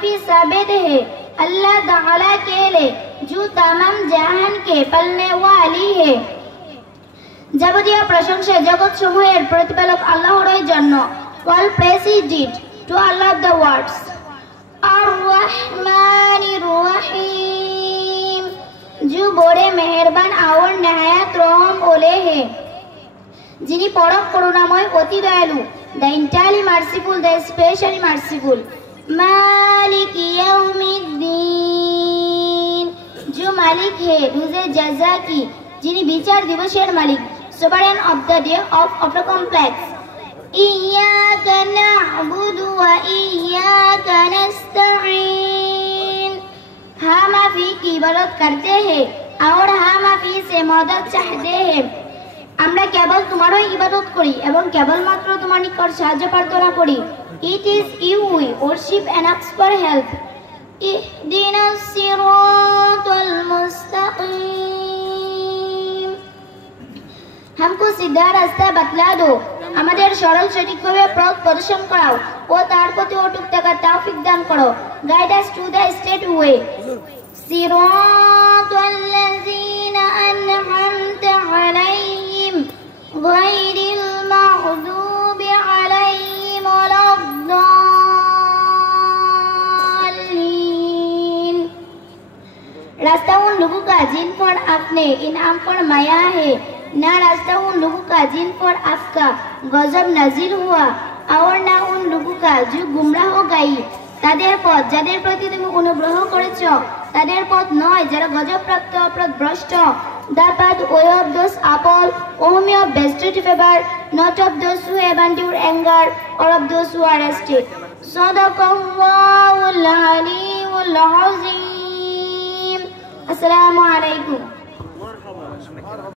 काफी साबित है अल्लाह ताला के लिए जो तमाम जहान के पलने वाली है। যাবতীয় প্রশংসা জগৎ সমূহের প্রতিপালক আল্লাহরই জন্য। All praise is due to Allah of the worlds। আর-রহমানির রহিম, जो बड़े मेहरबान और नहायत रहम वाले हैं, যিনি পরম করুণাময় অতি দয়ালু। The entirely merciful, the especially merciful। मालिक यौमिद्दीन, जो मालिक है रोज़े जज़ा की, যিনি বিচার দিবসের মালিক। Sovereign of the day of the complex। इय्याका नअबुदु व इय्याका नस्तईन, हम आप ही की इबादत करते हैं और हम आप ही से मदद चाहते हैं। আমরা কেবল তোমারই ইবাদত করি এবং কেবলমাত্র তোমার নিকট সাহায্য প্রার্থনা করি। It is you we worship and ask for help। ইহদিনাস সিরাতাল মুস্তাকিম, हमको सीधा रास्ता बतला दो, আমাদের সরল সঠিকভাবে পথ প্রদর্শন করাও ও তার প্রতি অটুট থাকার তৌফিক দান করো। Guide us to the straight way। সিরাতাল্লাযীনা আন'আমতা আলাইহিম গায়রিল মাগযুবি আলাইহিম ওয়ালাদ-দাল্লিন, रास्ता उन लोगों का जिन पर आपने इनाम पर माया है, ना रास्ता उन लोगों का जिन पर आपका गजब नाजिल हुआ, और ना उन लोगों का जो गुमराह हो गई। তাদের পথ যাদের প্রতি তুমি অনুগ্রহ করেছো, তাদের পথ নয় যারা গজব প্রাপ্ত অপরাধভ্রষ্ট। The path way of those appalled, whom you have bestowed favor, not of those who have endured anger or of those who are arrested। Sadaqallahul Aliyyul Azim। Assalamu alaikum।